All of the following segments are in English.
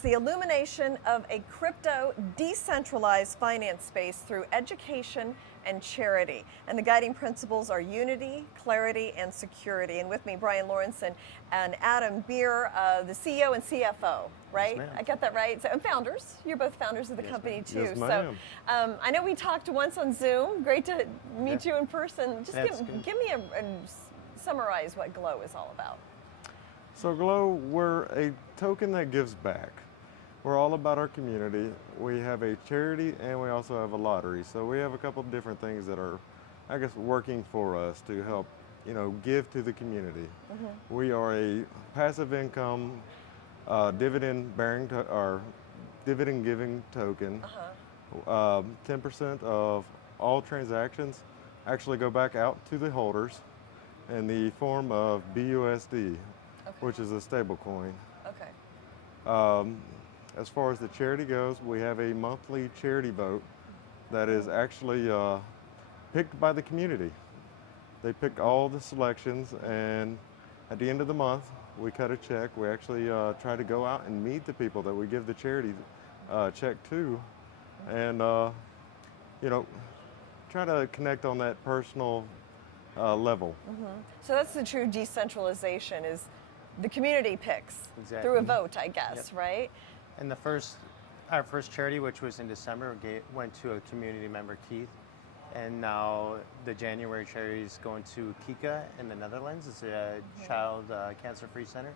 presents the illumination of a crypto decentralized finance space through education and charity. And the guiding principles are unity, clarity, and security. And with me, Bryan and Adam Beier, the CEO and CFO, right? Yes, ma'am. I got that right? So, and founders. You're both founders of the company ma'am. too. Yes, ma'am. So I know we talked once on Zoom. Great to meet you in person. Just That's good. give me summarize what Glow is all about. So Glow, we're a token that gives back. We're all about our community. We have a charity and we also have a lottery. So we have a couple of different things that are, I guess, working for us to help, give to the community. Mm-hmm. We are a passive income dividend giving token. 10% of all transactions actually go back out to the holders in the form of BUSD, which is a stable coin. Okay. As far as the charity goes, we have a monthly charity vote that is actually picked by the community. They pick all the selections, and at the end of the month, we cut a check. We actually try to go out and meet the people that we give the charity check to, and try to connect on that personal level. Mm-hmm. So that's the true decentralization, is the community picks through a vote, I guess, right? And our first charity, which was in December, went to a community member, Keith. And now the January charity is going to Kika in the Netherlands. It's a child cancer-free center.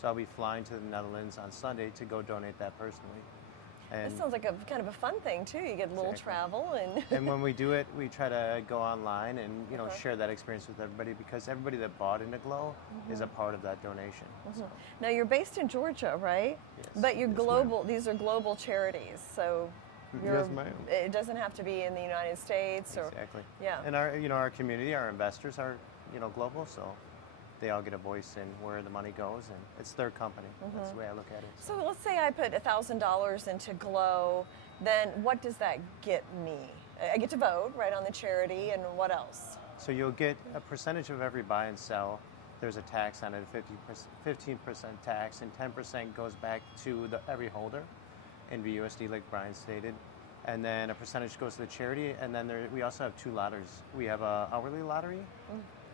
So I'll be flying to the Netherlands on Sunday to go donate that personally. And this sounds like a kind of a fun thing too. You get a little travel and. And when we do it, we try to go online and share that experience with everybody, because everybody that bought into Glow is a part of that donation. So. Now you're based in Georgia, right? Yes. But you're global. Ma'am. These are global charities, so. Yes, ma'am. It doesn't have to be in the United States or. Exactly. Yeah. And our community, our investors are global, so they all get a voice in where the money goes, and it's their company. That's the way I look at it. So let's say I put $1,000 into Glow, then what does that get me? I get to vote, right, on the charity, and what else? So you'll get a percentage of every buy and sell. There's a tax on it, 15% tax, and 10% goes back to every holder in BUSD, like Bryan stated. And then a percentage goes to the charity, and then we also have two lotteries. We have a hourly lottery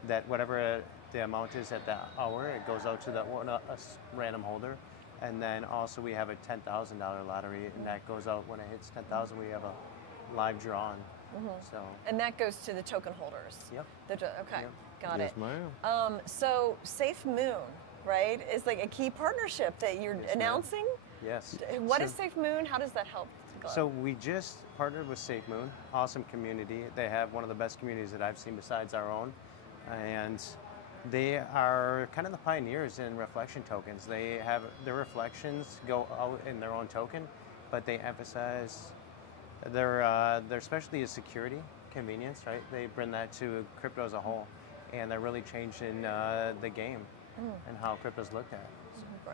that whatever the amount is at that hour, it goes out to a random holder. And then also we have a $10,000 lottery, and that goes out when it hits 10,000. We have a live draw. So. And that goes to the token holders. Yep. Okay, Yep. got Yes, it. ma'am. So Safe Moon, right, is like a key partnership that you're announcing. Yes. What is Safe Moon? How does that help Glow? So we just partnered with Safe Moon, awesome community. They have one of the best communities that I've seen besides our own. And they are kind of the pioneers in reflection tokens. They have their reflections go out in their own token, but they emphasize their specialty is security, convenience, right? They bring that to crypto as a whole, and they're really changing the game and how crypto's looked at.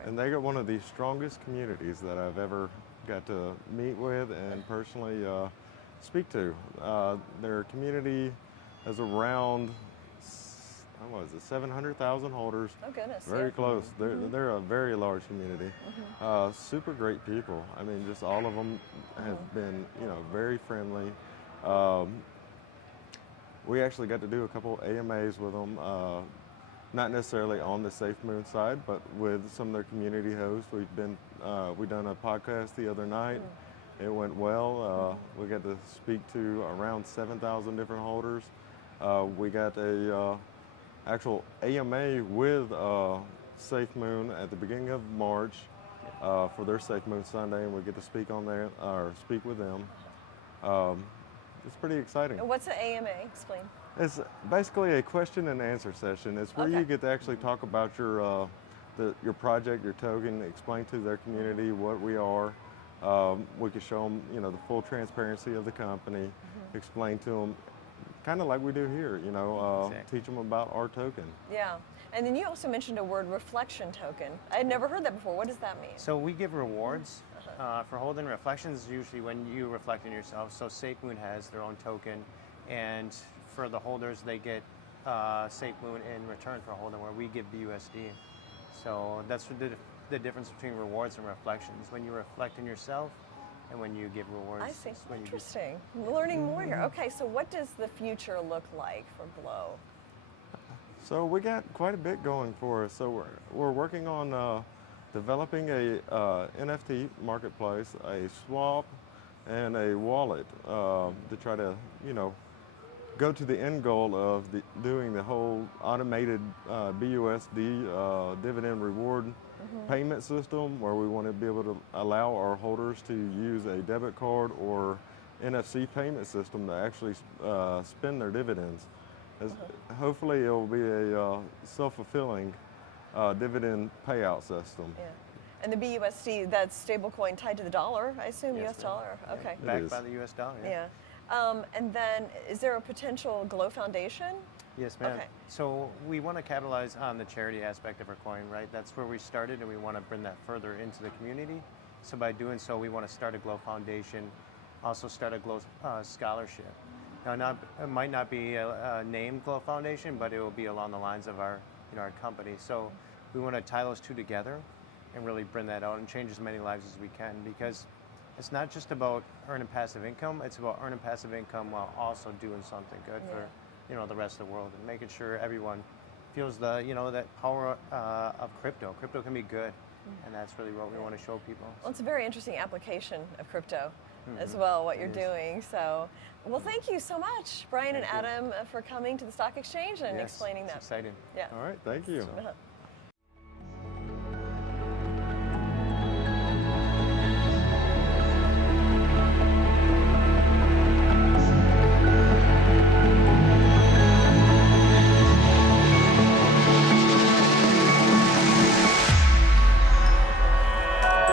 And they got one of the strongest communities that I've ever got to meet with and personally speak to. Their community is around, 700,000 holders. Oh goodness. Very close. They're a very large community. Super great people. I mean, just all of them have been, very friendly. We actually got to do a couple AMAs with them. Not necessarily on the Safe Moon side, but with some of their community hosts. We done a podcast the other night. It went well. We got to speak to around 7,000 different holders. We got a actual AMA with Safe Moon at the beginning of March for their Safe Moon Sunday, and we get to speak on there or speak with them. It's pretty exciting. What's an AMA? Explain. It's basically a question and answer session. It's where you get to actually talk about your project, your token, explain to their community what we are. We can show them, the full transparency of the company, explain to them, kind of like we do here, teach them about our token. Yeah, and then you also mentioned a word, reflection token. I had never heard that before. What does that mean? So we give rewards for holding reflections, usually when you reflect on yourself. So Safe Moon has their own token, and for the holders, they get Safe Moon in return for holding, where we give BUSD. So that's the difference between rewards and reflections. When you reflect in yourself and when you give rewards. I see. is when you do- Interesting. I'm learning more here. Okay, so what does the future look like for Glow? So we got quite a bit going for us. So we're working on developing a NFT marketplace, a swap, and a wallet to try to, go to the end goal of doing the whole automated BUSD dividend reward payment system, where we want to be able to allow our holders to use a debit card or NFC payment system to actually spend their dividends. Hopefully it will be a self-fulfilling dividend payout system. Yeah. And the BUSD, that's stablecoin tied to the dollar, I assume, Yes, US dollar? Yeah. Okay. Backed by the US dollar. Yeah. And then, is there a potential Glow Foundation? Yes, ma'am. Okay. So we want to capitalize on the charity aspect of our coin, right? That's where we started, and we want to bring that further into the community. So by doing so, we want to start a Glow Foundation, also start a Glow scholarship. Now, it might not be a named Glow Foundation, but it will be along the lines of our company. So we want to tie those two together and really bring that out and change as many lives as we can, because it's not just about earning passive income, it's about earning passive income while also doing something good for the rest of the world, and making sure everyone feels that power of crypto. Crypto can be good, and that's really what we want to show people. Well, it's a very interesting application of crypto as well, what you're doing. So, well, thank you so much, Bryan and Adam, for coming to the Stock Exchange and Yes, explaining it's that. exciting. Yeah. All right, thank you. So-